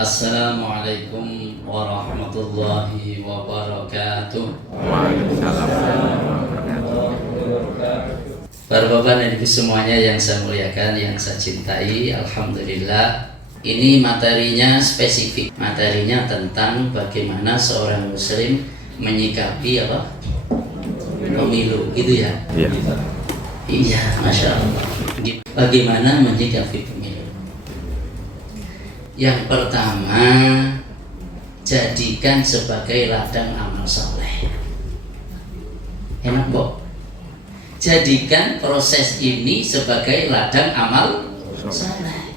Assalamualaikum warahmatullahi wabarakatuh. Waalaikumsalam. Para bapak dan ibu semuanya yang saya muliakan, yang saya cintai, alhamdulillah ini materinya spesifik. Materinya tentang bagaimana seorang muslim menyikapi pemilu, gitu ya. Iya. Iya, masya Allah. Bagaimana menyikapi pemilu? Yang pertama, jadikan sebagai ladang amal soleh. Enak, Bok? Jadikan proses ini sebagai ladang amal soleh.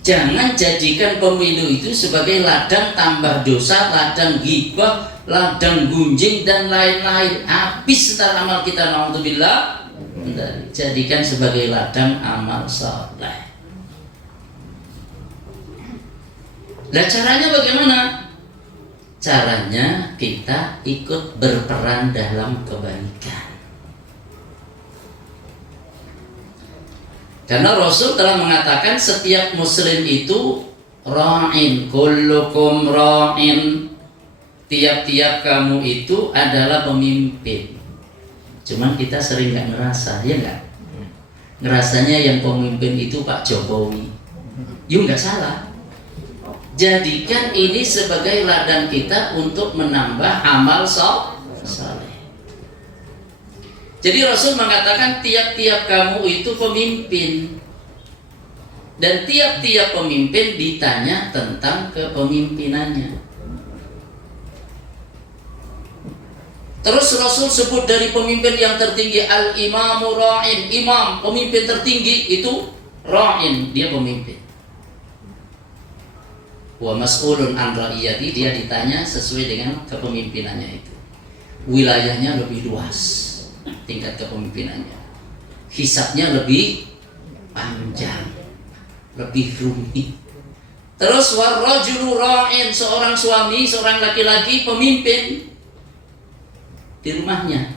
Jangan jadikan pemilu itu sebagai ladang tambah dosa, ladang ghibah, ladang gunjing dan lain-lain. Habis setelah amal kita, naudzubillah. Jadikan sebagai ladang amal soleh. Nah, caranya bagaimana? Caranya kita ikut berperan dalam kebaikan. Karena Rasul telah mengatakan setiap muslim itu ra'in, kullukum ra'in. Tiap-tiap kamu itu adalah pemimpin. Cuman kita sering nggak ngerasa, ya nggak? Ngerasanya yang pemimpin itu Pak Jokowi. Yuk, nggak salah. Jadikan ini sebagai ladang kita untuk menambah amal soleh. Jadi Rasul mengatakan tiap-tiap kamu itu pemimpin. Dan tiap-tiap pemimpin ditanya tentang kepemimpinannya. Terus Rasul sebut dari pemimpin yang tertinggi, al-imamu ra'in. Imam, pemimpin tertinggi itu ra'in, dia pemimpin. Wa mas'ulun an ra'iyati, dia ditanya sesuai dengan kepemimpinannya itu. Wilayahnya lebih luas tingkat kepemimpinannya. Hisabnya lebih panjang, lebih rumit. Terus warrajulu ra'in, seorang suami, seorang laki-laki pemimpin di rumahnya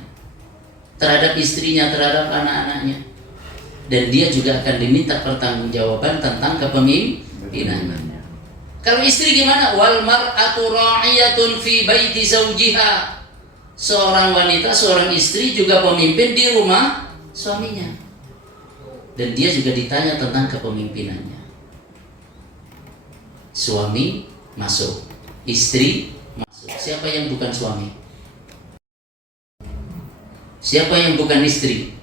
terhadap istrinya, terhadap anak-anaknya. Dan dia juga akan diminta pertanggungjawaban tentang kepemimpinannya. Kalau istri gimana? Wal mar'atu ra'iyatun fi baiti zawjiha. Seorang wanita, seorang istri juga pemimpin di rumah suaminya. Dan dia juga ditanya tentang kepemimpinannya. Suami masuk, istri masuk. Siapa yang bukan suami? Siapa yang bukan istri?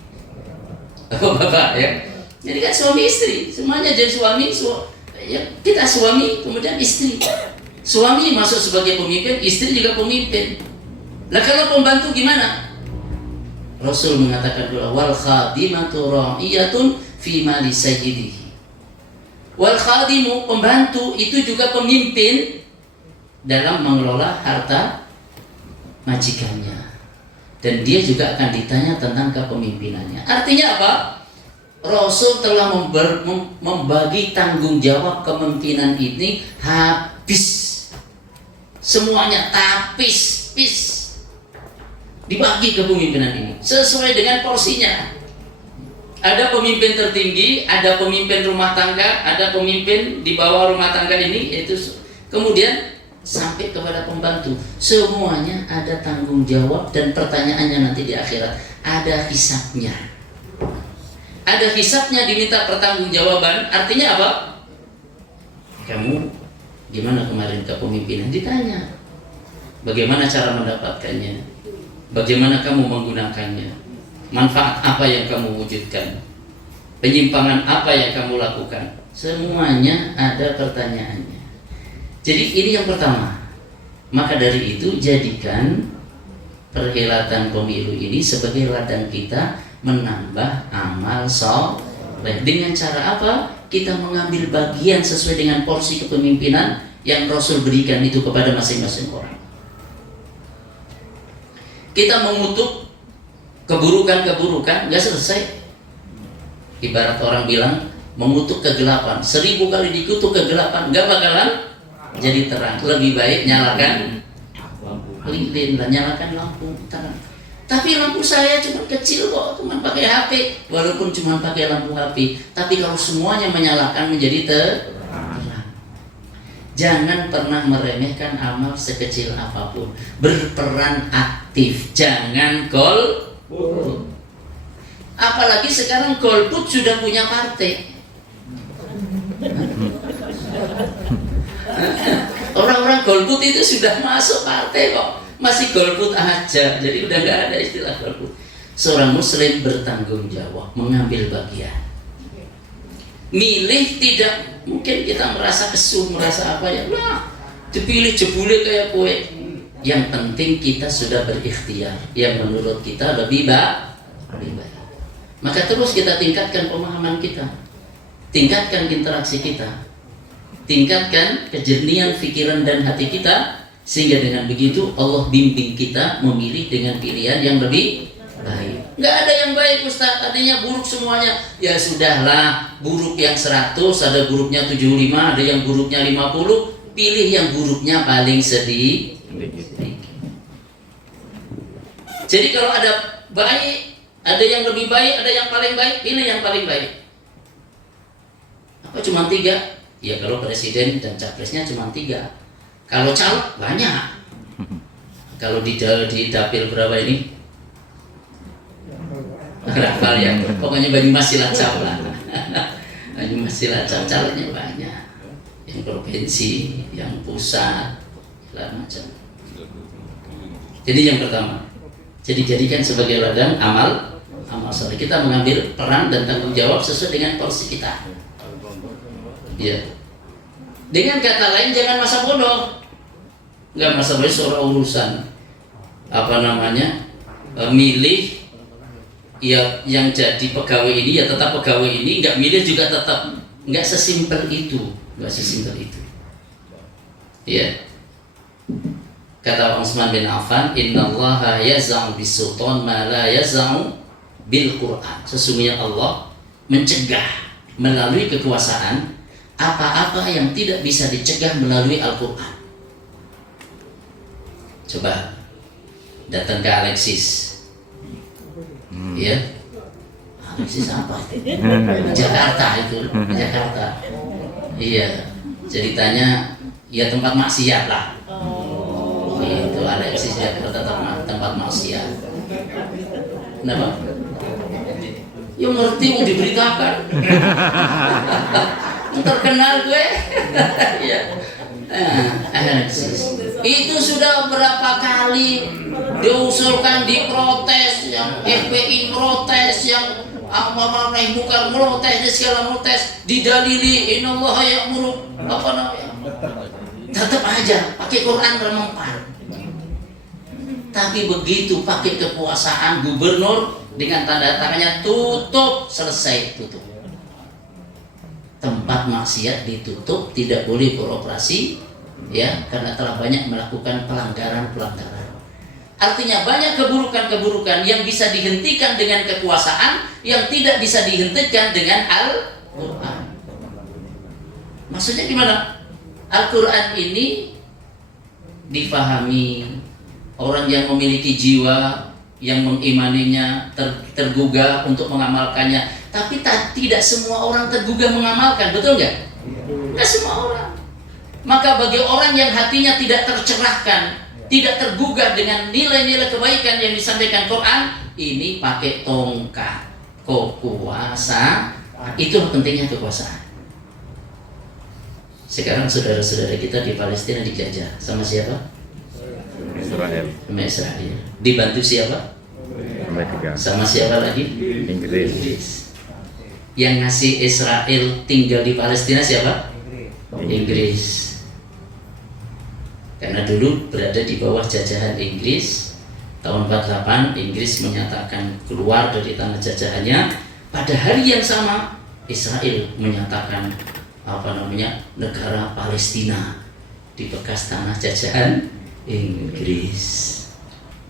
Bapak ya. Jadi kan suami istri, semuanya jadi suami. Ya, kita suami, kemudian istri. Suami masuk sebagai pemimpin, istri juga pemimpin. Lah kalau pembantu gimana? Rasul mengatakan wal khadimatu ra'iyatun fi mali sayyidihi. Wal khadimu, pembantu itu juga pemimpin dalam mengelola harta majikannya. Dan dia juga akan ditanya tentang kepemimpinannya. Artinya apa? Rasul telah membagi tanggung jawab kepemimpinan ini habis. Semuanya tapis, dibagi kepemimpinan ini sesuai dengan porsinya. Ada pemimpin tertinggi, ada pemimpin rumah tangga, ada pemimpin di bawah rumah tangga ini, yaitu kemudian sampai kepada pembantu. Semuanya ada tanggung jawab dan pertanyaannya nanti di akhirat ada hisabnya. Ada hisabnya, diminta pertanggungjawaban. Artinya apa? Kamu gimana kemarin kepemimpinan? Ditanya. Bagaimana cara mendapatkannya? Bagaimana kamu menggunakannya? Manfaat apa yang kamu wujudkan? Penyimpangan apa yang kamu lakukan? Semuanya ada pertanyaannya. Jadi ini yang pertama. Maka dari itu jadikan perhelatan pemilu ini sebagai ladang kita menambah amal soleh. Dengan cara apa? Kita mengambil bagian sesuai dengan porsi kepemimpinan yang Rasul berikan itu kepada masing-masing orang. Kita mengutuk keburukan-keburukan, nggak selesai. Ibarat orang bilang mengutuk kegelapan, 1000 kali dikutuk kegelapan nggak bakalan jadi terang. Lebih baik nyalakan lilin, nyalakan lampu terang. Tapi lampu saya cuma kecil kok, cuma pakai HP. Walaupun cuma pakai lampu HP, tapi kalau semuanya menyalakan menjadi terang. Jangan pernah meremehkan amal sekecil apapun. Berperan aktif, jangan golput. Apalagi sekarang golput sudah punya partai. Orang-orang golput itu sudah masuk partai kok, masih golput aja. Jadi udah nggak ada istilah golput. Seorang muslim bertanggung jawab, mengambil bagian. Milih tidak mungkin kita merasa kesum, merasa apa ya, wah dipilih jebule kayak kue. Yang penting kita sudah berikhtiar yang menurut kita lebih baik. Maka terus kita tingkatkan pemahaman kita, tingkatkan interaksi kita, tingkatkan kejernihan pikiran dan hati kita, sehingga dengan begitu Allah bimbing kita memilih dengan pilihan yang lebih baik. Nggak ada yang baik Ustaz, artinya buruk semuanya. Ya sudahlah, buruk yang 100, ada buruknya 75, ada yang buruknya 50. Pilih yang buruknya paling sedikit. Jadi kalau ada baik, ada yang lebih baik, ada yang paling baik, pilih yang paling baik. Apa cuma 3? Ya kalau presiden dan capresnya cuma 3. Kalau caleg banyak. Kalau di dapil berapa ini? Berapa ya? Pokoknya Banyumas Cilacap lah. Banyumas Cilacap calegnya banyak. Yang provinsi, yang pusat, segala macam. Jadi yang pertama, jadi jadikan sebagai ladang amal soleh. Kita mengambil peran dan tanggung jawab sesuai dengan porsi kita. Ya. Dengan kata lain jangan masa bodoh. Enggak masa bodoh seorang urusan milih ya yang jadi pegawai ini ya tetap pegawai ini, enggak milih juga tetap, enggak sesimpel itu, Ya. Kata Utsman bin Affan, innallaha yaz'u bisultan ma la yaz'u bil Qur'an. Sesungguhnya Allah mencegah melalui kekuasaan apa-apa yang tidak bisa dicegah melalui Al-Quran. Coba datang ke Alexis, ya, Alexis apa? Jakarta itu, Jakarta. Iya, ceritanya ya tempat maksiat lah. Itu Alexis Jakarta tempat maksiat. Kenapa? Ya ngerti mau diberitakan. Terkenal gue. Ya. Alexis. Itu sudah berapa kali diusulkan, diprotes, yang FPI protes, yang Nahi Mungkar protes, segala protes, didalili innallaha ya'muru apa namanya. Tetap aja pakai Quran remempan. Tapi begitu pakai kekuasaan gubernur dengan tanda tangannya tutup, selesai tutup. Tempat maksiat ditutup, tidak boleh beroperasi, ya, karena telah banyak melakukan pelanggaran. Artinya banyak keburukan-keburukan yang bisa dihentikan dengan kekuasaan, yang tidak bisa dihentikan dengan Al-Quran. Maksudnya gimana? Al-Quran ini difahami orang yang memiliki jiwa yang mengimaninya, tergugah untuk mengamalkannya. Tapi tidak semua orang tergugah mengamalkan, betul nggak? Nggak semua orang. Maka bagi orang yang hatinya tidak tercerahkan, tidak tergugah dengan nilai-nilai kebaikan yang disampaikan Quran, ini pakai tongkat kekuasaan. Itu pentingnya kekuasaan. Sekarang saudara-saudara kita di Palestina dijajah sama siapa? Israel. Sama Israel. Dibantu siapa? Amerika. Sama siapa lagi? Inggris. Yang ngasih Israel tinggal di Palestina siapa? Inggris. Karena dulu berada di bawah jajahan Inggris. Tahun 48 Inggris menyatakan keluar dari tanah jajahannya. Pada hari yang sama Israel menyatakan negara Palestina di bekas tanah jajahan Inggris.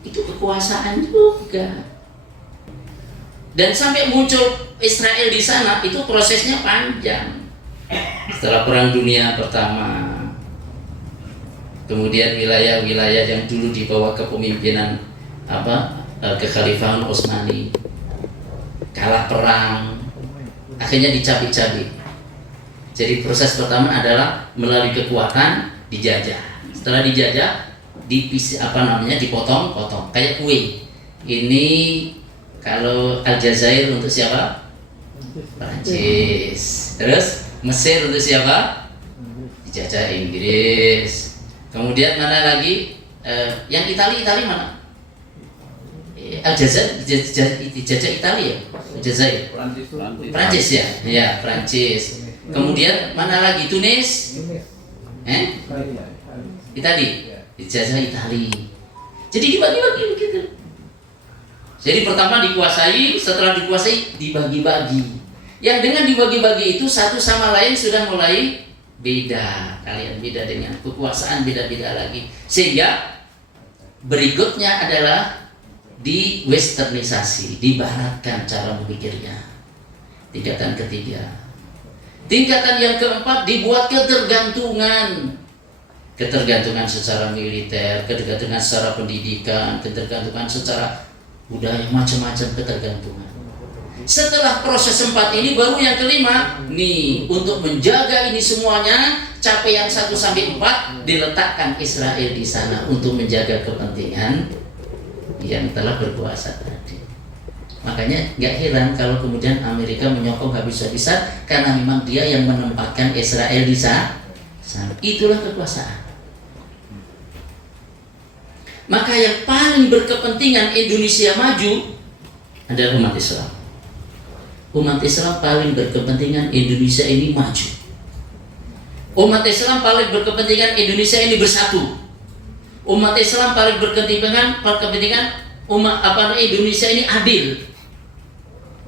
Itu kekuasaan juga. Dan sampai muncul Israel di sana itu prosesnya panjang. Setelah Perang Dunia Pertama, kemudian wilayah-wilayah yang dulu di bawah kepemimpinan kekhalifahan Utsmani kalah perang, akhirnya dicabik-cabik. Jadi proses pertama adalah melalui kekuatan dijajah. Setelah dijajah, dipotong-potong kayak kue. Ini kalau Aljazair untuk siapa? Prancis. Terus Mesir untuk siapa? Dijajah Inggris. Kemudian mana lagi? Yang Italia mana? Aljazair dijajah Italia. Aljazair. Prancis ya? Ya, Prancis. Kemudian mana lagi? Tunis? Italia. Dijajah Italia. Jadi dibagi-bagi begitu. Jadi pertama dikuasai, setelah dikuasai dibagi-bagi. Yang dengan dibagi-bagi itu satu sama lain sudah mulai beda. Kalian beda dengan kekuasaan, beda-beda lagi. Sehingga berikutnya adalah di westernisasi, dibaratkan cara berpikirnya. Tingkatan ketiga. Tingkatan yang keempat dibuat ketergantungan. Ketergantungan secara militer, ketergantungan secara pendidikan, ketergantungan secara budaya, macam-macam ketergantungan. Setelah proses 4 ini baru yang kelima, nih untuk menjaga ini semuanya, capaian 1 sampai 4 diletakkan Israel di sana untuk menjaga kepentingan yang telah berkuasa tadi. Makanya nggak heran kalau kemudian Amerika menyokong habis-habisan karena memang dia yang menempatkan Israel di sana. Itulah kekuasaan. Maka yang paling berkepentingan Indonesia maju adalah umat Islam. Umat Islam paling berkepentingan Indonesia ini maju. Umat Islam paling berkepentingan Indonesia ini bersatu. Umat Islam paling berkepentingan Indonesia ini adil,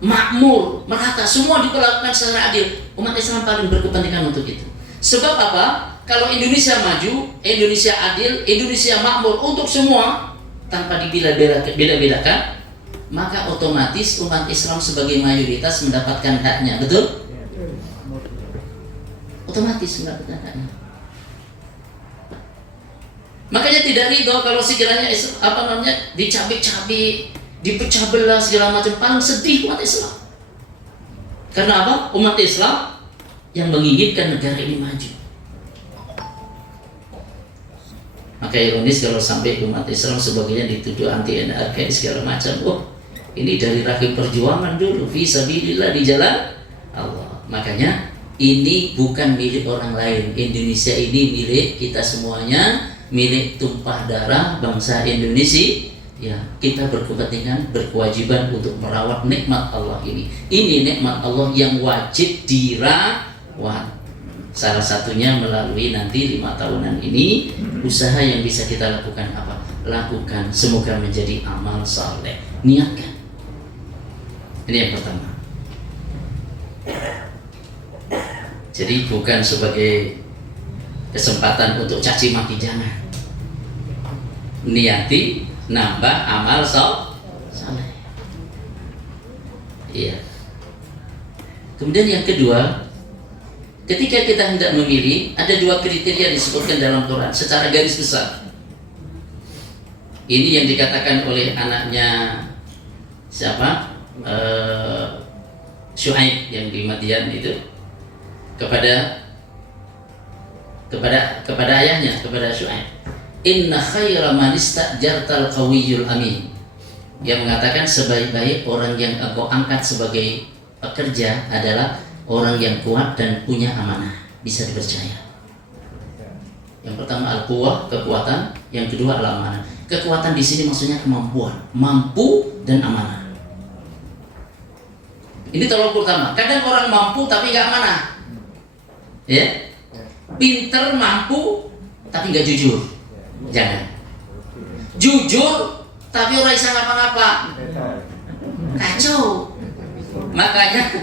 makmur, merata, semua diperlakukan secara adil. Umat Islam paling berkepentingan untuk itu. Sebab apa? Kalau Indonesia maju, Indonesia adil, Indonesia makmur untuk semua tanpa dibeda-bedakan, maka otomatis umat Islam sebagai mayoritas mendapatkan haknya, betul? Otomatis mendapatkan haknya. Makanya tidak ridho kalau sekiranya dicabik-cabik, dipecah belah segala macam. Paling sedih umat Islam. Karena apa? Umat Islam yang menginginkan negara ini maju. Maka ironis kalau sampai umat Islam sebagainya dituduh anti NKRI segala macam. Oh, ini dari rahim perjuangan dulu, fi sabilillah, di jalan Allah. Makanya ini bukan milik orang lain. Indonesia ini milik kita semuanya, milik tumpah darah bangsa Indonesia. Ya, kita berkepentingan, berkewajiban untuk merawat nikmat Allah ini. Ini nikmat Allah yang wajib dirawat. Salah satunya melalui nanti 5 tahunan ini, usaha yang bisa kita lakukan apa? Lakukan, semoga menjadi amal saleh. Niatkan. Ini yang pertama. Jadi bukan sebagai kesempatan untuk caci maki, jangan. Niati nambah amal saleh. Iya. Kemudian yang kedua, ketika kita hendak memilih, ada 2 kriteria disebutkan dalam Quran secara garis besar. Ini yang dikatakan oleh anaknya siapa? Syuaib yang di Madian itu kepada ayahnya, kepada Syuaib. Inna khaira man istajartal qawiyyul amin. Yang mengatakan sebaik-baik orang yang engkau angkat sebagai pekerja adalah orang yang kuat dan punya amanah, bisa dipercaya. Yang pertama al-quwwah, kekuatan. Yang kedua al-amanah. Kekuatan di sini maksudnya kemampuan, mampu dan amanah. Ini tolong pertama. Kadang orang mampu tapi nggak amanah, ya. Pinter, mampu tapi nggak jujur. Jangan. Jujur tapi orang bisa ngapa-ngapa, kacau. Makanya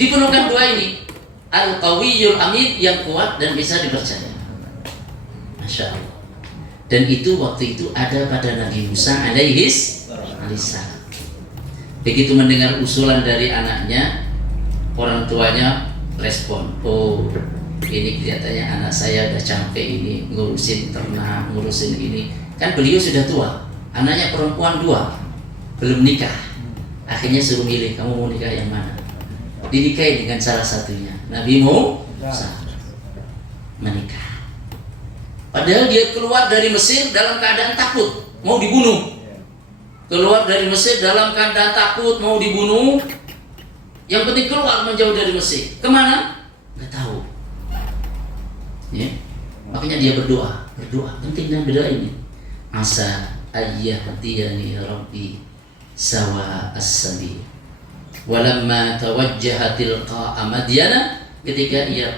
diperlukan 2 ini, al-qawiyyul amin, yang kuat dan bisa dipercaya. Masya Allah. Dan itu waktu itu ada pada Nabi Musa alaihissalam. Begitu mendengar usulan dari anaknya, orang tuanya respon, oh ini kelihatannya anak saya udah capek ini, ngurusin ternak, ngurusin ini. Kan beliau sudah tua, anaknya perempuan 2, belum nikah. Akhirnya suruh milih, kamu mau nikah yang mana? Dinikahi dengan salah satunya. Nabi Musa menikah. Padahal dia keluar dari Mesir dalam keadaan takut, mau dibunuh. Keluar dari Mesir dalam keadaan takut, mau dibunuh. Yang penting keluar menjauh dari Mesir. Kemana? Nggak tahu. Ya. Makanya dia berdoa. Pentingnya berdoa ini. Asa ayyahdiyani Rabbi sawa as-sabil. Walamma tawajjaha tilqa'a Madyana, ketika ia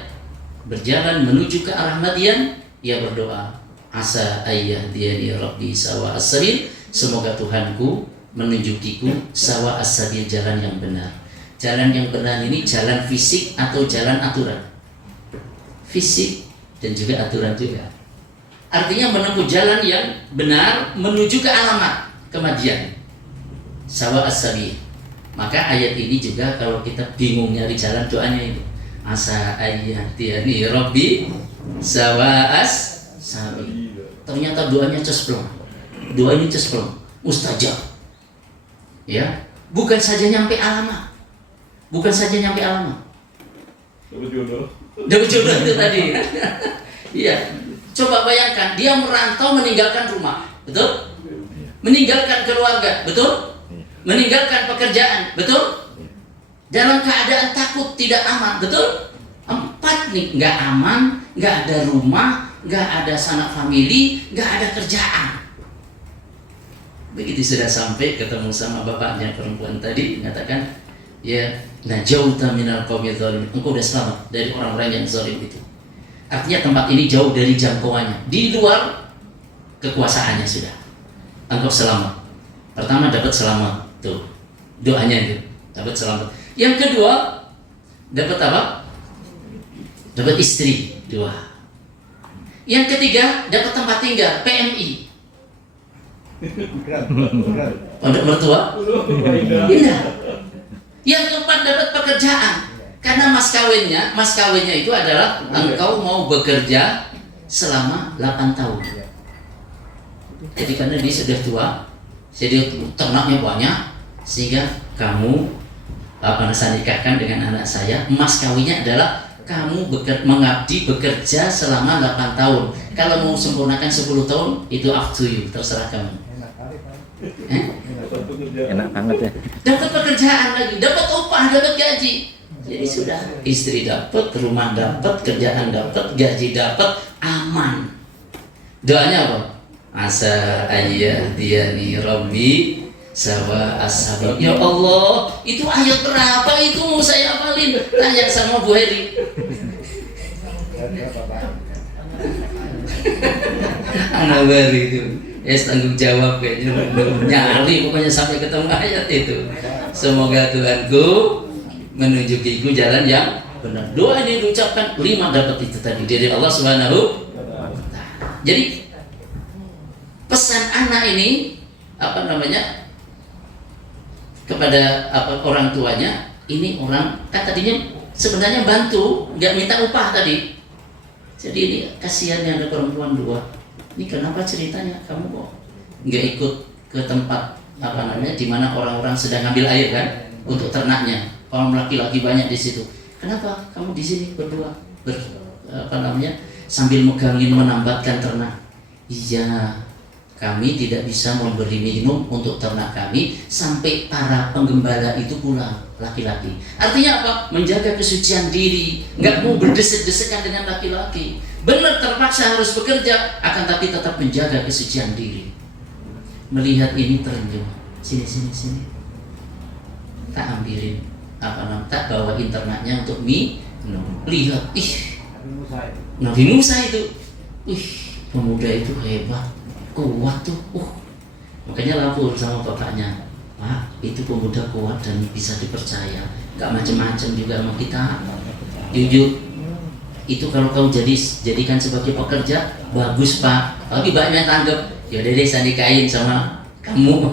berjalan menuju ke arah Madian, ia berdoa, asa ayyahdiyani Rabbi sawa as-sabil, semoga Tuhanku menunjukiku sawa as-sabil, jalan yang benar. Jalan yang benar ini jalan fisik atau jalan aturan? Fisik dan juga aturan juga. Artinya menempuh jalan yang benar menuju ke alamat, ke Madian. Sawa as-sabil. Maka ayat ini juga kalau kita bingung nyari jalan, doanya itu asa ayyahdiyani Rabbi sawa as-sabil. Ternyata doanya cesplong. Doa ini cesplong, mustajab. Ya, bukan saja nyampe alamat. Dapat jodoh itu tadi. Iya. Coba bayangkan, dia merantau meninggalkan rumah, betul? Meninggalkan keluarga, betul? Meninggalkan pekerjaan, betul? Dalam keadaan takut, tidak aman, betul? 4 nih, nggak aman, nggak ada rumah, nggak ada sanak famili, nggak ada kerjaan. Begitu sudah sampai ketemu sama bapaknya perempuan tadi, mengatakan, ya, najauta minal qaumidz zalimin, engkau sudah selamat dari orang-orang yang zalim itu. Artinya tempat ini jauh dari jangkauannya, di luar kekuasaannya sudah. Engkau selamat. Pertama dapat selamat, tuh doanya itu, dapat selamat. Yang kedua dapat apa? Dapat istri, 2. Yang ketiga dapat tempat tinggal, PMI. Pondok mertua? Iya. Yang keempat dapat pekerjaan. Karena mas kawinnya itu adalah engkau mau bekerja selama 8 tahun. Jadi karena dia sudah tua, jadi ternaknya banyak, sehingga kamu saya nikahkan dengan anak saya. Mas kawinnya adalah kamu mengabdi bekerja selama 8 tahun. Kalau mau sempurnakan 10 tahun, itu up to you, terserah kamu. Enak banget ya. Dapat pekerjaan lagi, dapat upah, dapat gaji. Jadi sudah, istri dapat, rumah dapat, kerjaan dapat, gaji dapat, aman. Doanya apa? Asa ayyahdiyani Rabbi sawa as-sabil. Ya Allah, itu ayat berapa itu? Saya hafalin. Tanya sama Bu Heri. Anak baru itu. Tanggung jawab kayaknya. Nyari pokoknya sampai ketemu ayat itu. Semoga Tuhanku menunjukiku jalan yang benar. Doa ini diucapkan 5 dapat itu tadi dari Allah Subhanahu wa Ta'ala. Jadi pesan anak ini kepada orang tuanya, ini orang kan tadinya sebenarnya bantu, nggak minta upah tadi. Jadi ini kasihannya ada perempuan 2. Ini kenapa ceritanya kamu kok nggak ikut ke tempat di mana orang-orang sedang ngambil air kan untuk ternaknya. Orang laki-laki banyak di situ. Kenapa kamu di sini berdua sambil megangin menambatkan ternak? Iya, kami tidak bisa memberi minum untuk ternak kami sampai para penggembala itu pulang, laki-laki. Artinya apa? Menjaga kesucian diri, nggak mau berdesek-desekan dengan laki-laki. Benar terpaksa harus bekerja, akan tapi tetap menjaga kesucian diri. Melihat ini terenyuh. Sini. Tak ambilin tak bawain ternaknya untuk minum. Lihat, Nabi Musa itu, pemuda itu hebat, kuat tuh. Makanya lapor sama bapaknya, Pak, itu pemuda kuat dan bisa dipercaya, nggak macam-macam juga sama kita. Jujur, itu kalau kau jadikan sebagai pekerja, bagus Pak. Tapi banyak tanggap, yaudah deh saya nikahin sama kamu.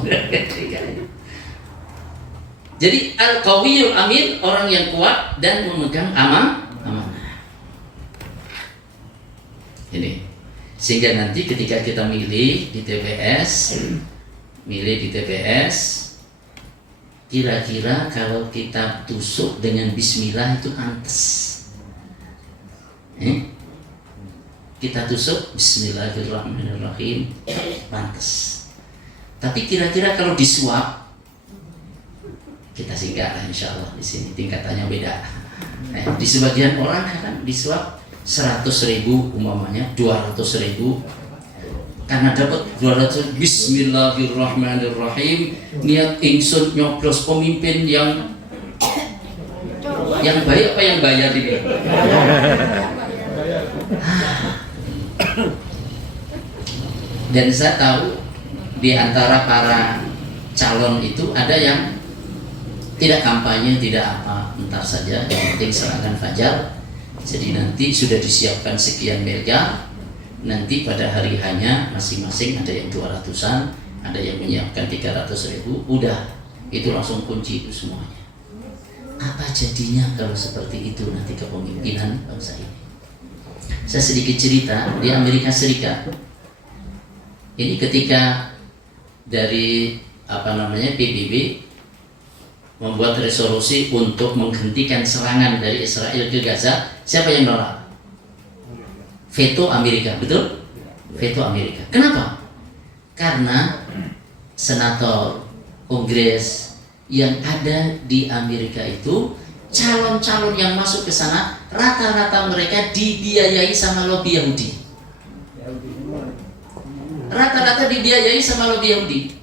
Jadi al-qawiyul amin, orang yang kuat dan memegang amanah. Ini sehingga nanti ketika kita milih di TPS, kira-kira kalau kita tusuk dengan bismillah itu pantas. Kita tusuk Bismillahirrahmanirrahim, pantas. Tapi kira-kira kalau disuap, kita singgah lah insya Allah di sini tingkatannya beda. Di sebagian orang kan disuap 100.000 umpamanya 200.000, karena dapat 200. Bismillahirrahmanirrahim, niat ingsun nyoblos pemimpin yang baik apa yang bayar ini? Dan saya tahu di antara para calon itu ada yang tidak kampanye, tidak apa, entar saja, yang penting serangan fajar. Jadi nanti sudah disiapkan sekian miliar, nanti pada hari hanya masing-masing ada yang 200-an, ada yang menyiapkan 300.000, udah itu langsung kunci itu semuanya. Apa jadinya kalau seperti itu nanti kepemimpinan bangsa ini? Saya sedikit cerita di Amerika Serikat. Ini ketika dari PBB membuat resolusi untuk menghentikan serangan dari Israel ke Gaza, siapa yang menolak? Veto Amerika, betul? Veto Amerika. Kenapa? Karena senator, kongres yang ada di Amerika itu, calon-calon yang masuk ke sana rata-rata mereka dibiayai sama lobi Yahudi. Rata-rata dibiayai sama lobi Yahudi.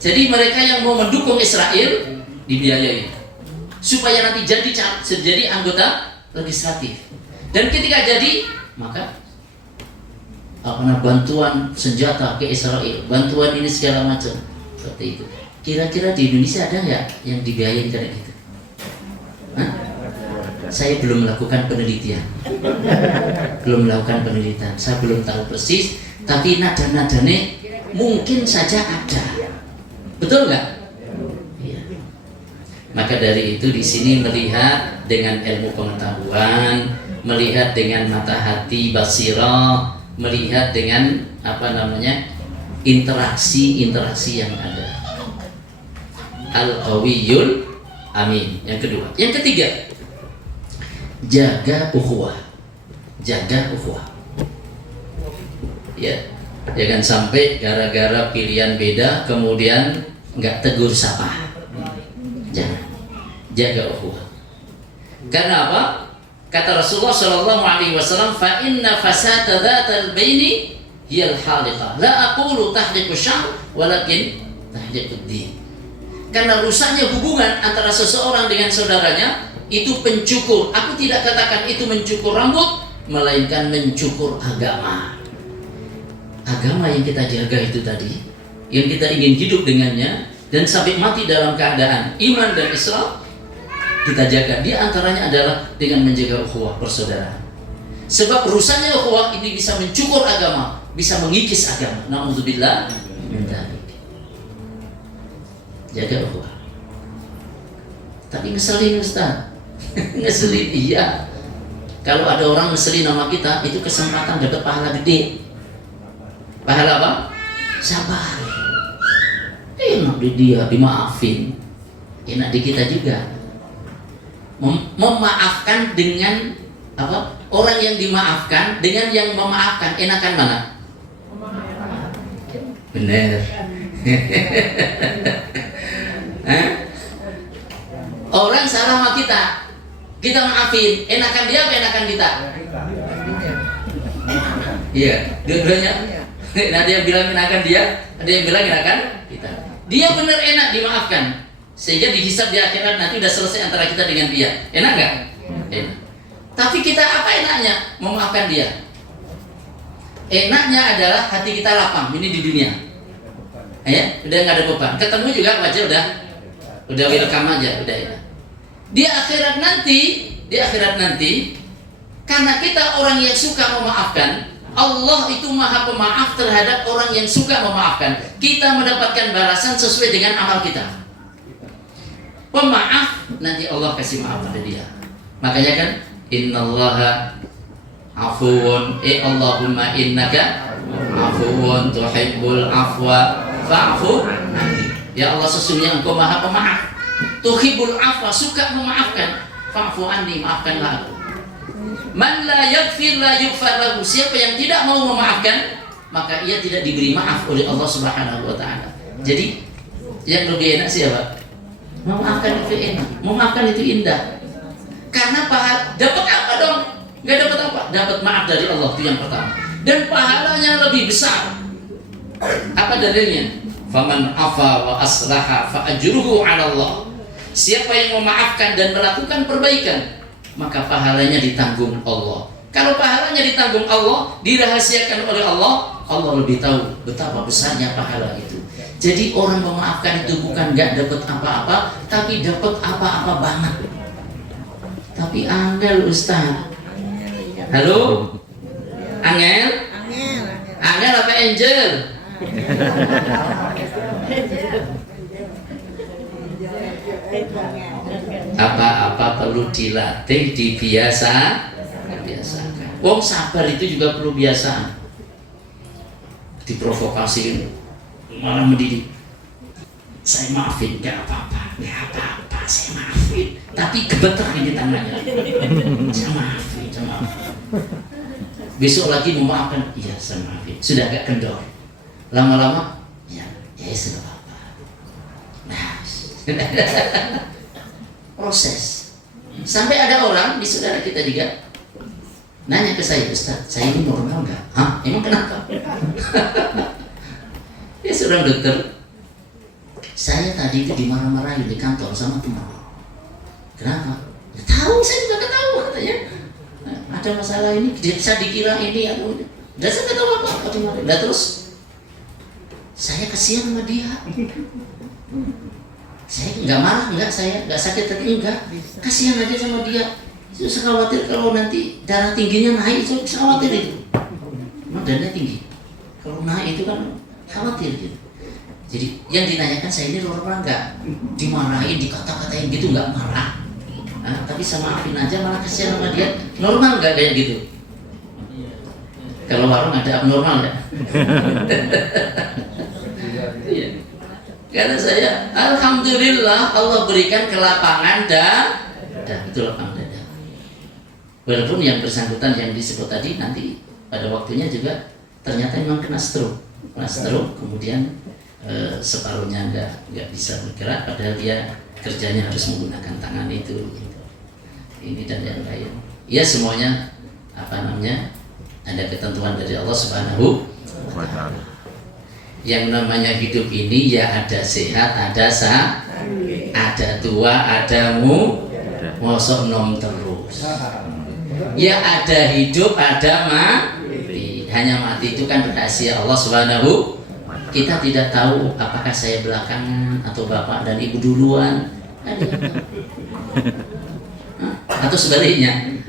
Jadi mereka yang mau mendukung Israel dibiayai supaya nanti jadi anggota legislatif. Dan ketika jadi, maka bantuan senjata ke Israel, bantuan ini segala macam seperti itu. Kira-kira di Indonesia ada nggak yang dibiayain kayak gitu? Saya belum melakukan penelitian, saya belum tahu persis, tapi nada-nadanya mungkin saja ada, betul nggak? Ya. Maka dari itu di sini melihat dengan ilmu pengetahuan, melihat dengan mata hati basirah, melihat dengan interaksi yang ada. Al-Qawiyul Amin. Yang kedua, yang ketiga, jaga ukhuwah. Ya, jangan sampai gara-gara pilihan beda kemudian nggak tegur sapa. Jangan. Jaga ukhuwah. Karena apa? Kata Rasulullah Shallallahu Alaihi Wasallam, fa inna fasata dzatal baini hiyal haliqah. La aqulu tahliqu syar, walakin tahliqud din. Karena rusaknya hubungan antara seseorang dengan saudaranya itu pencukur. Aku tidak katakan itu mencukur rambut, melainkan mencukur agama. Agama yang kita jaga itu tadi, yang kita ingin hidup dengannya dan sampai mati dalam keadaan iman dan Islam, kita jaga. Di antaranya adalah dengan menjaga ukhuwah persaudaraan. Sebab rusaknya ukhuwah ini bisa mencukur agama, bisa mengikis agama. Na'udzubillah min dzalik. Jaga ukhuwah. Tapi ngeselin Ustaz. Ngeselin, iya. Kalau ada orang ngeselin nama kita, itu kesempatan dapat pahala gede. Pahala apa? Sabar. Enak di dia, dimaafin. Enak di kita juga. Memaafkan dengan apa? Orang yang dimaafkan dengan yang memaafkan, enakan mana? Benar. Orang salah sama kita maafin, enakan dia apa enakan kita? Iya, dua-duanya. Ada yang bilang enakan dia, ada yang bilang enakan kita. Dia benar enak dimaafkan, sehingga dihisab di akhirat nanti udah selesai antara kita dengan dia. Enak nggak? Enak. Tapi kita apa enaknya memaafkan dia? Enaknya adalah hati kita lapang. Ini di dunia. Ya, udah nggak ada beban. Ketemu juga wajar udah welcome aja, udah enak. Di akhirat nanti, karena kita orang yang suka memaafkan, Allah itu maha pemaaf terhadap orang yang suka memaafkan. Kita mendapatkan balasan sesuai dengan amal kita. Pemaaf, nanti Allah kasih maaf pada dia. Makanya kan, innallaha afuwun, Allahumma innaka afuwun tuhibbul afwa fa'fu anni. Ya Allah, sesungguhnya Engkau maha pemaaf, tuhibbul afwa, suka memaafkan, fa'fu anni, maafkanlah aku. Man la yaghfir la yughfar lahu. Siapa yang tidak mau memaafkan, maka ia tidak diberi maaf oleh Allah Subhanahu wa taala. Jadi yang lebih enak siapa? Memaafkan itu enak, memaafkan itu indah. Karena pahala dapat apa dong? Enggak dapat apa? Dapat maaf dari Allah, itu yang pertama. Dan pahalanya lebih besar. Apa dalilnya? Faman afa wa aslaha fa ajruhu 'ala Allah. Siapa yang memaafkan dan melakukan perbaikan, maka pahalanya ditanggung Allah. Kalau pahalanya ditanggung Allah, dirahasiakan oleh Allah, Allah lebih tahu betapa besarnya pahala itu. Jadi orang memaafkan itu bukan nggak dapat apa-apa, tapi dapat apa-apa banget. Tapi angel Ustaz. Halo? Angel? Angel apa angel? Apa-apa perlu dilatih, dibiasakan. Wong sabar itu juga perlu biasa. Diprovokasi, malah mendidik. Saya maafin, nggak apa-apa, saya maafin. Tapi gemeter ini tangannya. Saya maafin. Besok lagi mau maafkan, iya saya maafin. Sudah agak kendor. Lama-lama, ya sudah apa. Nah, proses. Sampai ada orang di saudara kita juga nanya ke saya, Ustaz, saya ini normal nggak? Hah? Emang kenapa? Ya seorang dokter, saya tadi itu dimarah-marahin di kantor sama teman. Kenapa? Ya, tahu, saya juga nggak tahu katanya. Nah, ada masalah ini, saya dikira ini atau ini. Dan saya nggak tahu apa dimarahin. Nah terus, saya kasihan sama dia. Saya nggak marah, saya nggak sakit hati, enggak. Kasihan aja sama dia. Saya khawatir kalau nanti darah tingginya naik, saya khawatir itu. Memang darahnya tinggi. Kalau naik itu kan khawatir gitu. Jadi yang dinanyakan saya ini normal nggak? Dimarahin, dikata-katain gitu nggak marah. Nah, tapi sama maafin aja malah kasihan sama dia. Normal nggak kayak gitu? Kalau warung ada abnormal nggak? Iya. Karena saya, alhamdulillah Allah berikan kelapangan dan itu lapang dada. Walaupun yang bersangkutan yang disebut tadi nanti pada waktunya juga ternyata memang kena stroke, kemudian separuhnya nggak bisa bergerak, padahal dia kerjanya harus menggunakan tangan itu, gitu. Ini dan yang lain. Ya semuanya ada ketentuan dari Allah Subhanahu wa Ta'ala. Yang namanya hidup ini ya ada sehat, ada ada tua, ada mosok nom terus. Ya ada hidup, ada mati. Hanya mati itu kan rahasia Allah Subhanahu. Kita tidak tahu apakah saya belakangan atau bapak dan ibu duluan. Atau sebaliknya.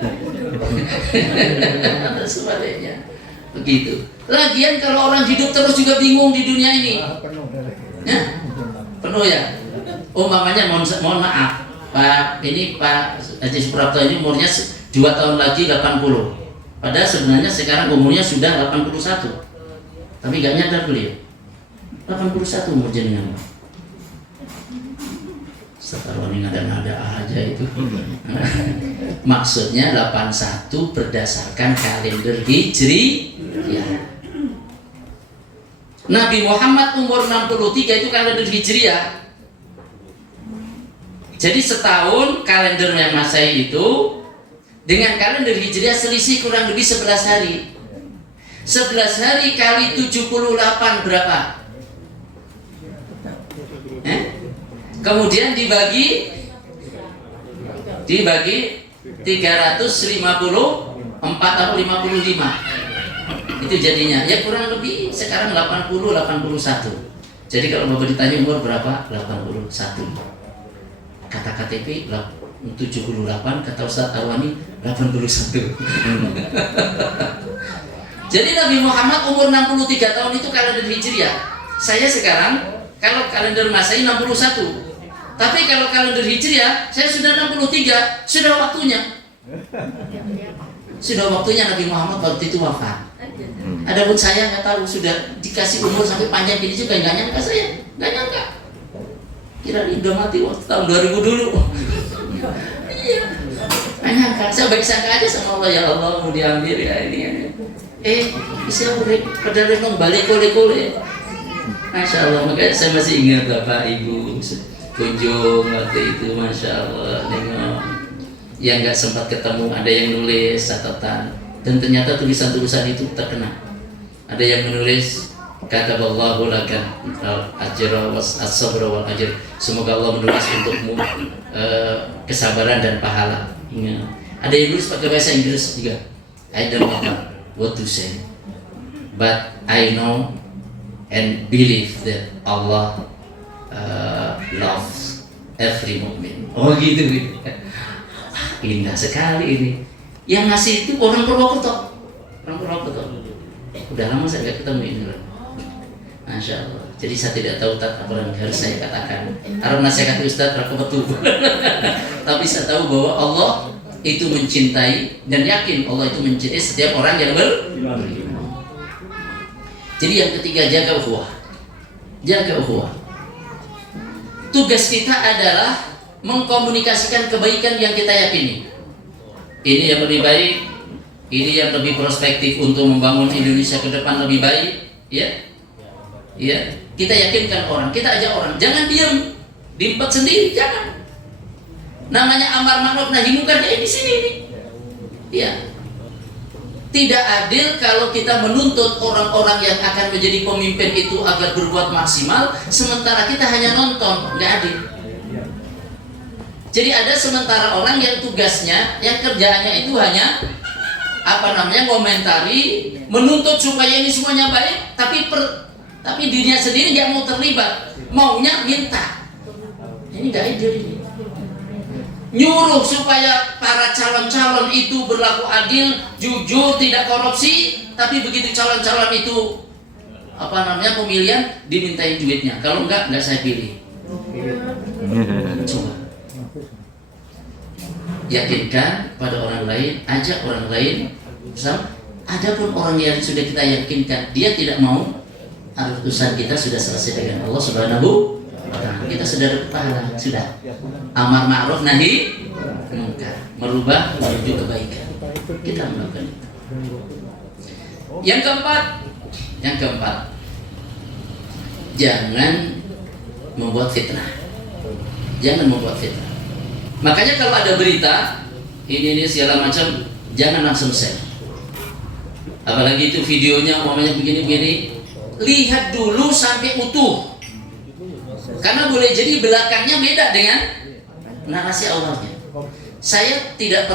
Atau sebaliknya. Begitu. Lagian kalau orang hidup terus juga bingung di dunia ini. Ya? Penuh ya. Umpamanya mohon maaf, Pak Haji Suprapto ini umurnya 2 tahun lagi 80. Padahal sebenarnya sekarang umurnya sudah 81. Tapi gak nyadar beliau. 81 umur jenengan. Sekarang ini nada-nada aja itu. Maksudnya 81 berdasarkan kalender Hijri. Ya. Nabi Muhammad umur 63 itu kalender Hijriah. Jadi setahun kalender yang Masehi itu dengan kalender Hijriah selisih kurang lebih 11 hari. 11 hari kali 78 berapa? Kemudian dibagi 354 atau 55. Itu jadinya ya kurang lebih sekarang 81. Jadi kalau Bapak ditanya umur berapa? 81. Kata KTP 78, kata Ustaz Arwani 81. Jadi Nabi Muhammad umur 63 tahun itu kalender Hijriah. Saya sekarang kalau kalender Masehi 61. Tapi kalau kalender Hijriah saya sudah 63, sudah waktunya. Sudah waktunya Nabi Muhammad waktu itu wafat. Adapun saya nggak tahu, sudah dikasih umur sampai panjang gini juga nggak nyangka saya, nggak nyangka. Kira udah mati waktu tahun 2000 dulu. Iya. nyangka, saya baik sangka aja sama Allah, ya Allah mau diambil ya ini. Bisa pada renung balik kole-kole. Masya Allah, makanya saya masih ingat Bapak Ibu kunjung waktu itu, Masya Allah, nengok yang nggak sempat ketemu, ada yang nulis catatan, dan ternyata tulisan-tulisan itu terkenal. Ada yang menulis kataballahu laka ajra was as-sabra wal ajr, semoga Allah menulis untukmu kesabaran dan pahala. Ada yang nulis pakai bahasa Inggris juga. I don't know what to say, but I know and believe that Allah loves every mu'min. Oh gitu. Indah sekali ini. Yang ngasih itu orang Purwokerto. Udah lama saya nggak ketemu ini. Masya Allah. Jadi saya tidak tahu apa yang harus saya katakan. Karena nasihat Ustaz aku betul. Tapi saya tahu bahwa Allah itu mencintai dan yakin Allah itu mencintai setiap orang yang beriman. Jadi yang ketiga, jaga ukhuwah. Jaga ukhuwah. Tugas kita adalah mengkomunikasikan kebaikan yang kita yakini. Ini yang lebih baik, ini yang lebih prospektif untuk membangun Indonesia ke depan lebih baik, ya. Ya, kita yakinkan orang, kita ajak orang, jangan diam, diempet sendiri, jangan. Namanya amar ma'ruf nahi munkar di sini nih. Ya. Tidak adil kalau kita menuntut orang-orang yang akan menjadi pemimpin itu agar berbuat maksimal, sementara kita hanya nonton, nggak adil. Jadi ada sementara orang yang tugasnya, yang kerjaannya itu hanya komentari, menuntut supaya ini semuanya baik, tapi dirinya sendiri nggak mau terlibat, maunya minta. Ini nggak adil ini. Nyuruh supaya para calon-calon itu berlaku adil, jujur, tidak korupsi, tapi begitu calon-calon itu pemilihan dimintain duitnya. Kalau enggak saya pilih. Coba yakinkan pada orang lain, ajak orang lain. Adapun orang yang sudah kita yakinkan dia tidak mau, urusan kita sudah selesai dengan Allah Subhanahu. Kita sudah dapat pahala, sudah. Amar ma'ruf nahi munkar, merubah menuju kebaikan. Kita melakukan itu. Yang keempat, jangan membuat fitnah. Jangan membuat fitnah. Makanya kalau ada berita ini segala macam, jangan langsung share. Apalagi itu videonya umpamanya begini-begini, lihat dulu sampai utuh. Karena boleh jadi belakangnya beda dengan narasi awalnya. Saya tidak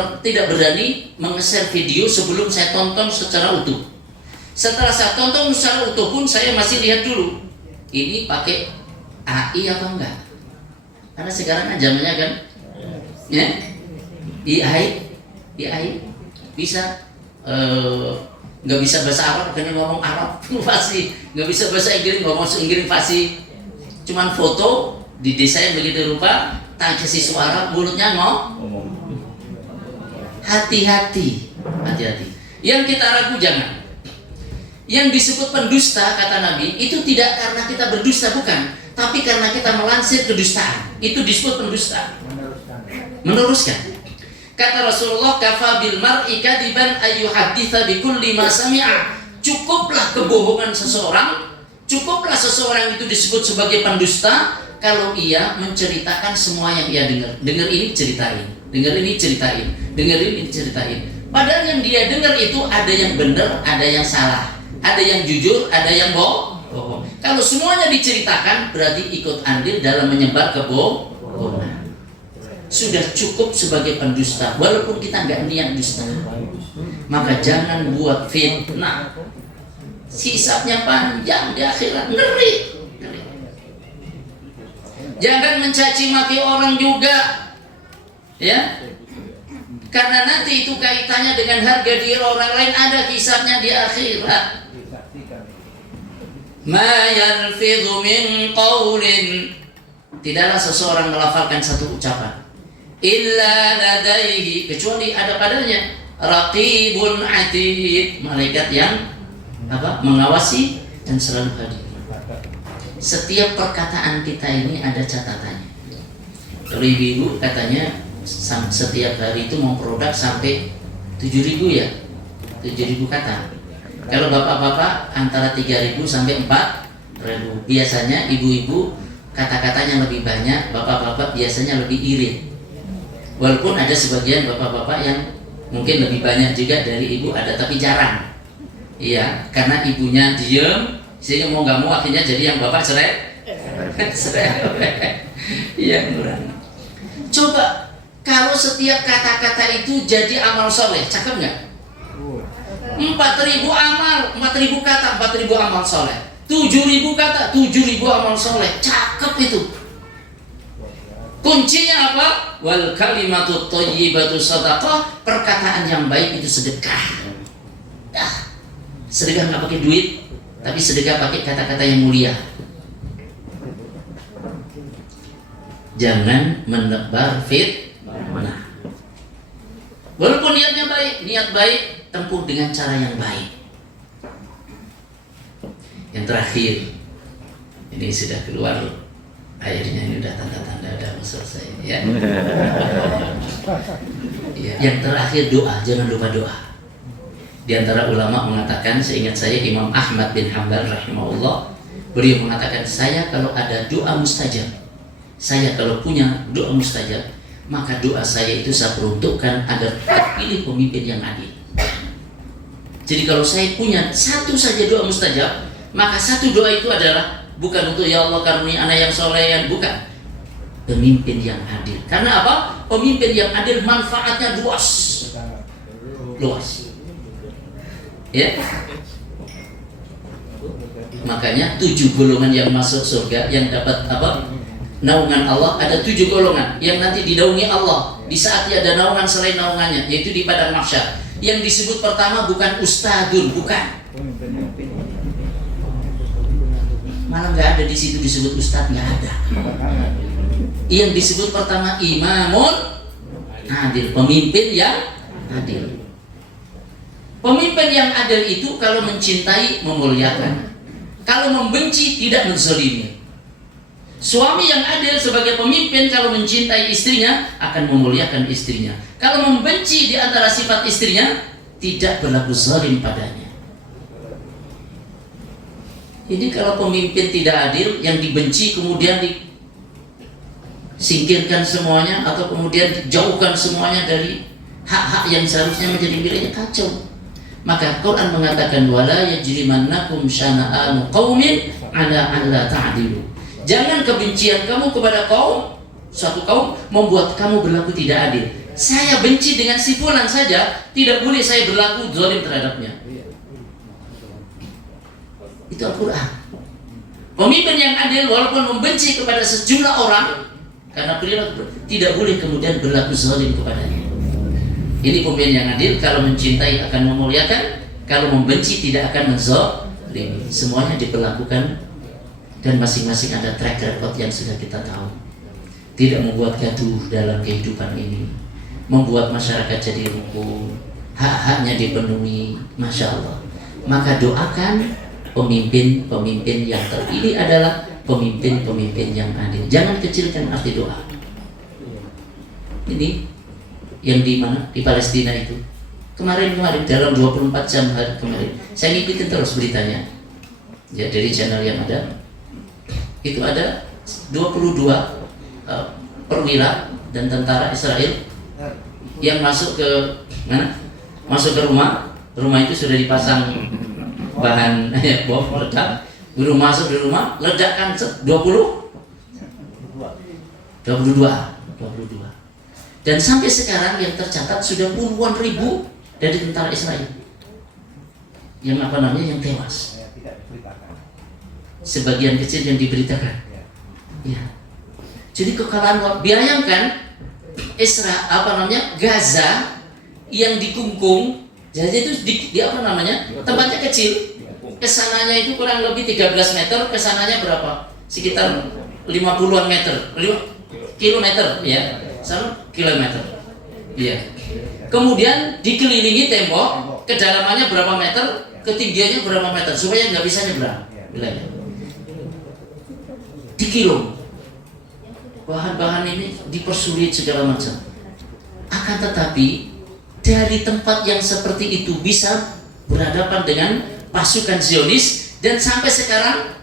berani meng-share video sebelum saya tonton secara utuh. Setelah saya tonton secara utuh pun saya masih lihat dulu, ini pakai AI apa enggak? Karena sekarang kan zamannya kan, ya, AI bisa nggak bisa bahasa Arab, karena ngomong Arab fasih, nggak bisa bahasa Inggris, ngomong Inggris fasih. Cuman foto didesain begitu rupa, kasih suara, mulutnya ngomong. Hati-hati. Yang kita ragu jangan. Yang disebut pendusta kata Nabi itu tidak karena kita berdusta, bukan, tapi karena kita melansir kedustaan. Itu disebut pendusta. Meneruskan. Kata Rasulullah, kafa bil mar'i kadiban ayyuhadditsa bi kulli ma sami'a. Cukuplah kebohongan seseorang. Cukuplah seseorang itu disebut sebagai pendusta kalau ia menceritakan semua yang ia dengar. Dengar ini ceritain, dengar ini ceritain, dengar ini ceritain. Padahal yang dia dengar itu ada yang benar, ada yang salah, ada yang jujur, ada yang bohong. Kalau semuanya diceritakan berarti ikut andil dalam menyebar kebohongan. Sudah cukup sebagai pendusta, walaupun kita nggak niat dusta. Maka jangan buat fitnah. Hisabnya panjang di akhirat, ngeri. Jangan mencaci maki orang juga, ya, karena nanti itu kaitannya dengan harga diri orang lain, ada hisabnya di akhirat. Ma yalfidhu min qawlin, tidaklah seseorang melafalkan satu ucapan illa ladaihi, kecuali ada padanya raqibun atid, malaikat yang mengawasi dan selalu hadir. Setiap perkataan kita ini ada catatannya. Kalau ibu katanya setiap hari itu mau produk sampai 7.000 ya, 7.000 kata. Kalau bapak-bapak antara 3.000 sampai 4.000. Biasanya ibu-ibu kata-katanya lebih banyak, bapak-bapak biasanya lebih irit. Walaupun ada sebagian bapak-bapak yang mungkin lebih banyak juga dari ibu ada, tapi jarang. Iya, karena ibunya diem, sehingga mau nggak mau akhirnya jadi yang bapak cerai. Iya, kurang. Coba kalau setiap kata-kata itu jadi amal soleh, cakep nggak? 4.000 amal, 4.000 kata, 4.000 amal soleh. 7.000 kata, 7.000 amal soleh, cakep itu. Kuncinya apa? Wal kalimatut thayyibatu shadaqah, perkataan yang baik itu sedekah. Sedekah nggak pakai duit, tapi sedekah pakai kata-kata yang mulia. Jangan menebar fitnah. Walaupun niatnya baik, niat baik, tempuh dengan cara yang baik. Yang terakhir, ini sudah keluar airnya, ini udah tanda-tanda udah selesai ya. Ya. Yang terakhir doa, jangan lupa doa. Di antara ulama mengatakan, seingat saya Imam Ahmad bin Hanbal rahimahullah, beliau mengatakan, saya kalau ada doa mustajab, saya kalau punya doa mustajab, maka doa saya itu saya peruntukkan agar terpilih pemimpin yang adil. Jadi kalau saya punya satu saja doa mustajab, maka satu doa itu adalah bukan untuk ya Allah karuni anak yang soleh, bukan, pemimpin yang adil. Karena apa? Pemimpin yang adil manfaatnya luas, luas. Ya, makanya 7 golongan yang masuk surga, yang dapat apa? Naungan Allah, ada 7 golongan yang nanti dinaungi Allah di saat ada naungan selain naungannya, yaitu di padang mahsyar. Yang disebut pertama bukan ustadun, bukan. Malah nggak ada di situ disebut ustad, nggak ada. Yang disebut pertama imamun adil, pemimpin yang adil. Pemimpin yang adil itu kalau mencintai memuliakan, kalau membenci tidak menzalimi. Suami yang adil sebagai pemimpin kalau mencintai istrinya akan memuliakan istrinya. Kalau membenci di antara sifat istrinya tidak berlaku zalim padanya. Ini kalau pemimpin tidak adil, yang dibenci kemudian disingkirkan semuanya atau kemudian dijauhkan semuanya dari hak-hak yang seharusnya menjadi miliknya, kacau. Maka Quran mengatakan wala yajrimannakum syana'anu qaumin ala an la ta'dilu. Jangan kebencian kamu kepada suatu kaum membuat kamu berlaku tidak adil. Saya benci dengan si fulan saja, tidak boleh saya berlaku zalim terhadapnya. Itu Al-Quran. Pemimpin yang adil walaupun membenci kepada sejumlah orang karena perilaku, tidak boleh kemudian berlaku zalim kepadanya. Ini pemimpin yang adil, kalau mencintai akan memuliakan, kalau membenci tidak akan menzalimi. Semuanya diperlakukan dan masing-masing ada track record yang sudah kita tahu. Tidak membuat gaduh dalam kehidupan ini, membuat masyarakat jadi rukun, hak-haknya dipenuhi, Masya Allah. Maka doakan pemimpin-pemimpin yang terpilih adalah pemimpin-pemimpin yang adil. Jangan kecilkan arti doa. Ini yang di mana? Di Palestina itu. Kemarin dalam 24 jam hari kemarin, saya ngikutin terus beritanya. Ya, dari channel yang ada. Itu ada 22 perwira dan tentara Israel yang masuk ke mana? Masuk ke rumah. Rumah itu sudah dipasang bahan bom ledak. Guru masuk di rumah, ledakan 22. Dan sampai sekarang yang tercatat sudah puluhan ribu dari tentara Israel yang yang tewas. Sebagian kecil yang diberitakan. Ya. Jadi kekalahan. Bayangkan Gaza yang dikungkung. Jadi itu tempatnya kecil. Kesananya itu kurang lebih 13 meter, kesananya berapa? Sekitar 50-an meter, kilometer ya. Sama kilometer. Iya. Kemudian dikelilingi tembok, kedalamannya berapa meter, ketinggiannya berapa meter supaya nggak bisa nyebrang. Dikilung. Bahan-bahan ini dipersulit segala macam. Akan tetapi dari tempat yang seperti itu bisa berhadapan dengan pasukan Zionis, dan sampai sekarang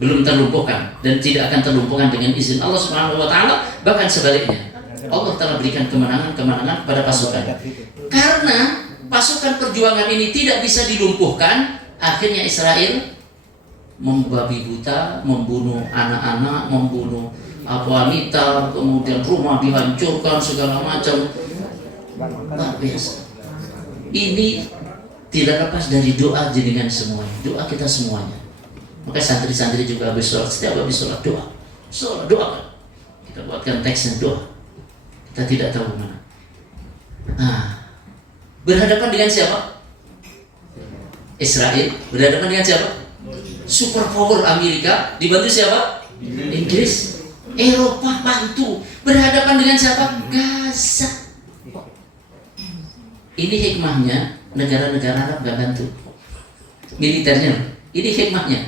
belum terlumpuhkan dan tidak akan terlumpuhkan dengan izin Allah Subhanahu wa taala, bahkan sebaliknya. Allah telah berikan kemenangan kepada pasukan. Karena pasukan perjuangan ini tidak bisa dilumpuhkan, akhirnya Israel membabi buta, membunuh anak-anak, membunuh wanita, kemudian rumah dihancurkan segala macam. Luar biasa. Ini tidak lepas dari doa jenengan semuanya, doa kita semuanya. Maka santri-santri juga habis sholat, setiap habis sholat doa. Sholat doa. Kita buatkan teksnya doa. Kita tidak tahu mana. Nah, berhadapan dengan siapa? Israel. Berhadapan dengan siapa? Superpower Amerika. Dibantu siapa? Inggris. Eropa bantu. Berhadapan dengan siapa? Gaza. Ini hikmahnya negara-negara Arab gak bantu militernya. Ini hikmahnya.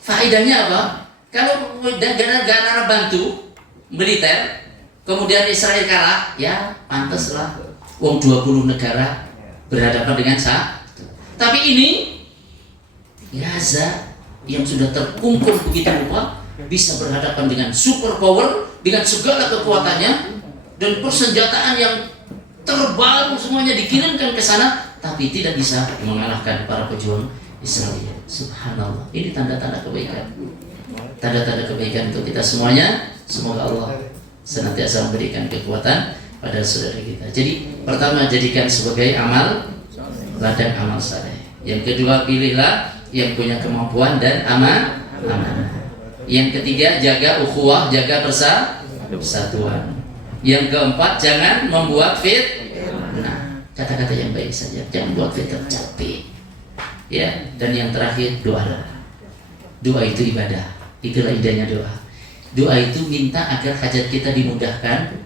Faedahnya apa? Kalau negara-negara Arab bantu militer, kemudian Israel kalah, ya pantaslah. Wong 20 negara berhadapan dengan satu. Tapi ini Gaza yang sudah terkungkung begitu rupa bisa berhadapan dengan superpower dengan segala kekuatannya dan persenjataan yang terbaru semuanya dikirimkan ke sana, tapi tidak bisa mengalahkan para pejuang Israel. Subhanallah. Ini tanda-tanda kebaikan. Tanda-tanda kebaikan untuk kita semuanya. Semoga Allah senantiasa memberikan kekuatan pada saudara kita. Jadi pertama, jadikan sebagai amal ladang amal saleh. Yang kedua, pilihlah yang punya kemampuan dan amanah. Yang ketiga, jaga ukhuwah, jaga persatuan. Yang keempat, jangan membuat fitnah. Kata-kata yang baik saja, jangan buat fitnah, capek. Ya, dan yang terakhir, doa. Doa itu ibadah. Itulah indahnya doa. Doa itu minta agar hajat kita dimudahkan.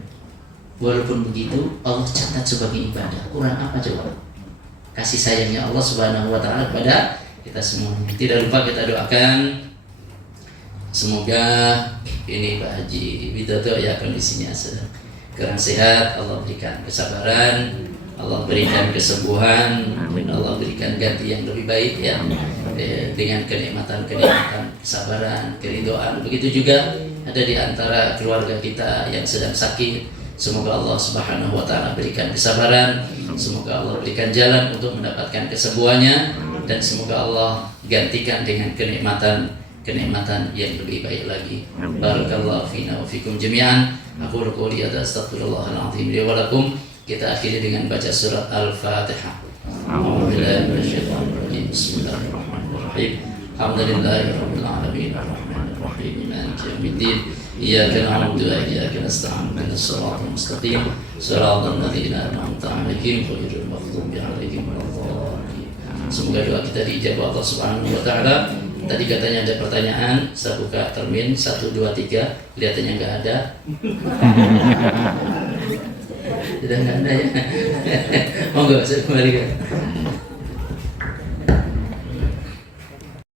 Walaupun begitu, Allah catat sebagai ibadah. Kurang apa coba? Kasih sayangnya Allah Subhanahu wa taala kepada kita semuanya. Tidak lupa kita doakan semoga ini Pak Haji Widodo ya kondisinya sedang kurang sehat, Allah berikan kesabaran, Allah berikan kesembuhan, Allah berikan ganti yang lebih baik ya, dengan kenikmatan kesabaran, keridhaan. Begitu juga ada di antara keluarga kita yang sedang sakit. Semoga Allah Subhanahu wa taala berikan kesabaran, semoga Allah berikan jalan untuk mendapatkan kesembuhannya, dan semoga Allah gantikan dengan kenikmatan yang lebih baik lagi. Barakallahu fina wa fikum jami'an. Aku qouli hadza astaghfirullahal azim li wa lakum. Kita akhiri dengan baca surat Al-Fatihah. A'udzubillahi minasyaitonir rajim. Bismillahirrahmanirrahim. Alhamdulillahirabbil alamin. Arrahmanir rahim. Maliki yaumiddin. Iyyaka na'budu wa iyyaka nasta'in. Ihdinas siratal mustaqim. Siratal ladzina an'amta 'alaihim ghairil maghdubi 'alaihim waladdallin. Semoga doa kita diijabah Allah Subhanahu wa taala. Tadi katanya ada pertanyaan, saya buka termin 1, 2, 3, kelihatannya nggak ada. Sudah nggak ada ya. Monggo saya kembalikan.